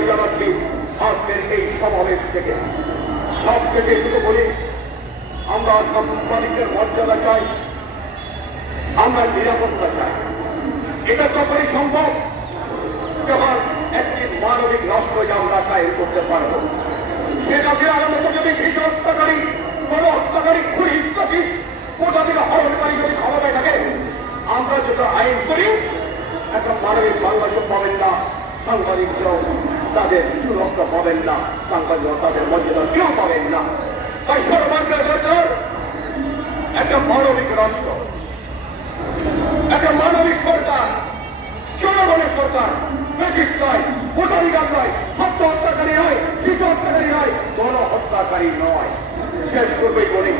দাবি জানাচ্ছি আজকের এই সমাবেশ থেকে। সবশেষে এটুকু বলি, আমরা সাংবাদিকের মর্যাদা চাই, আমরা নিরাপত্তা চাই। এটা তখনই সম্ভব যখন একটি মানবিক রাষ্ট্রকে আমরা কায়েম করতে পারব। শেখ হাসিনার মতো যদি শিশু হত্যাকারী, কোন হত্যাকারী, খুনি, ফ্যাসিস, কোথা থেকে হরণকারী যদি ক্ষমতায় থাকে, আমরা যেটা আইন করি একটা মানবিক বাংলাদেশ পাবেন না, সাংবাদিকরাও তাদের সুরক্ষা পাবেন না, সাংবাদিকরা তাদের মর্যাদা কেউ পাবেন না। তাই সর্বাগ্রে দরকার একটা মানবিক রাষ্ট্র, একটা মানবিক সরকার, জনগণের সরকার, ফ্যাসিস্ট নয়, ভোটাধিকার নয়, ছাত্র হত্যাকারী নয়, শিশু হত্যাকারী নয়, গণ হত্যাকারী নয়। শেষ করবেই বলি,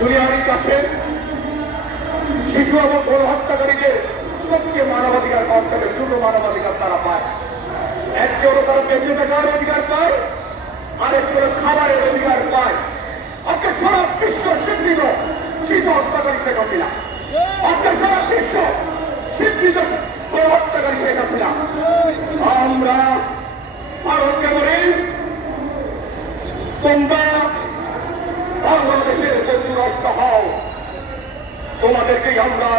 দুনিয়ার কাছে শিশু এবং গণ হত্যাকারীদের সবচেয়ে মানবাধিকার কম থাকে, দুটো মানবাধিকার তারা পায়। একটি হলো তারা বেঁচে থাকার অধিকার পায়, আরেকটি হলো খাবারের অধিকার পায়। আজকে সারা বিশ্ব স্বীকৃত শিশু হত্যাকারী শেখ হাসিনা, আজকে সারা বিশ্ব স্বীকৃত গণ হত্যাকারী শেখ হাসিনা। আমরা ভারতকে বলি, তোমরা বাংলাদেশের বন্ধু রাষ্ট্র হও, তোমাদেরকেই আমরা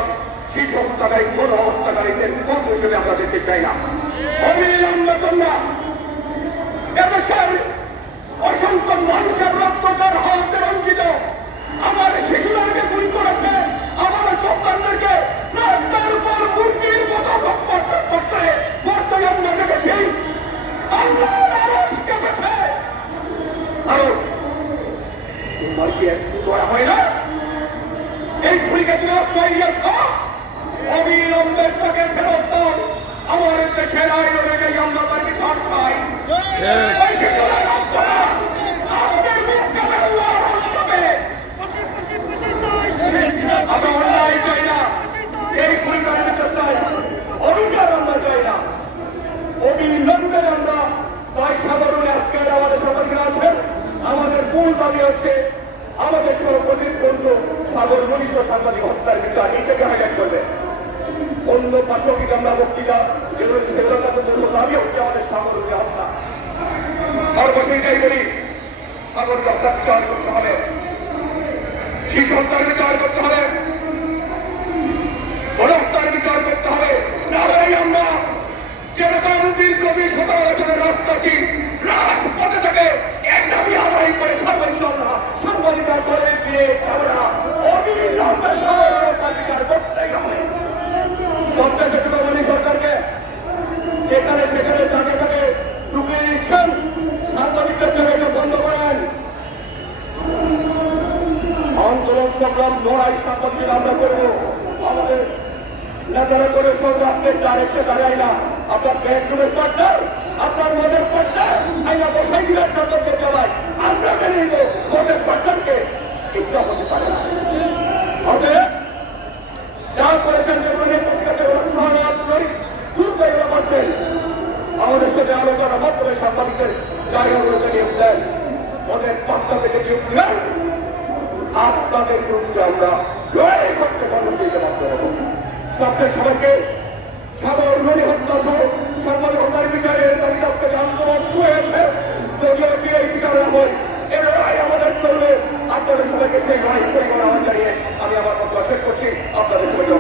শিশু হত্যাকারী, গণ হত্যাকারীদের বন্ধু হিসেবে আমরা দেখতে চাই না। অবিলম্বে তোমরা এদেশের অসংখ্য মানুষের রক্তদান হাতে রঞ্জিত আমার শিশুদেরকে গুলি করেছে, আমাদের সন্তানদেরকে রাস্তার উপর মূর্তির মতো করতে বর্তমানে আমরা দেখেছি। আল্লাহর আরশ কেঁপেছে। আরো তোমার কি একটু দয়া হয় না? এই গুলিকে তুমি আশ্রয় দিয়েছ, অবিলম্বে তাকে ফেরত দাও। আমার দেশের আইন অনুযায়ী আমরা তার বিচার চাই। আমরা অন্যায় চাই না, এই গুলিটার বিচার চাই, অবিচার আমরা চাই না। অবিলম্বে আমরা তাই সাধারণ আজকের আমাদের সরকার আছেন, আমাদের মূল দাবি হচ্ছে আমাদের সর্বপ্রতিম বন্ধু সাগর মনীষ সাংবাদিক হত্যার বিচার, এটাকে হাইলাইট করবে। অন্য পাশবিক আমরা বক্তৃতা যেগুলো সেগুলো মূল দাবি হচ্ছে আমাদের সাগরকে হত্যা। সর্বশেষটাই বলি, সাগরকে হত্যার বিচার করতে হবে, শিশু হত্যার বিচার করতে হবে, গণহত্যার বিচার করতে হবে। নাহলেই আমরা যেরকম দীর্ঘ 20 বছরের রাজনীতি রাজপথে থেকে এক দাবি আদায় করে ছাড়বো ইনশাআল্লাহ। সাংবাদিকরা করে ফিরে যাবে না, অবিলম্বে সাগরকে বিচার করতেই হবে। সবচেয়ে সেটুকু বলি সরকারকে, যেখানে সেখানে যাকে তাকে ঢুকিয়ে দিচ্ছেন, সাংবাদিকদের জন্য এটা বন্ধ করেন। আন্দোলন সংগ্রাম লড়াই সাংবাদিক আমরা করবো, আমাদের নেতারা করে সব আপনি ডাইরেক্টে দাঁড়াই না, আপনার বেডরুমের পার্টনার, আপনার মদের পার্টনার আইনা বসাই দিলে সরকারকে চালাই, আমরা মেনে নিব মদের পার্টনারকে, এটা হতে পারে না। অতএব যা করেছেন আমাদের সাথে আলোচনা মাধ্যমে সাংবাদিকদের জায়গাগুলোকে নিয়োগ দেন, ওদের পাত্তা থেকে নিয়োগ দিলেন, আপনাদের বিরুদ্ধে আমরা লড়াই করতে কর্মসূচিতে বাধ্য হব। সবচেয়ে সবাইকে সাগর নদী হত্যা সহ সাংবাদিক হত্যার বিচারে আজকে আন্দোলন শুরু হয়েছে, যদিও এই বিচারে হয় এ লড়াই আমাদের চলবে। আপনাদের সবাইকে সেই লড়াই সই করা জানিয়ে আমি আমার বক্তব্য শেষ করছি। আপনাদের সবাইকে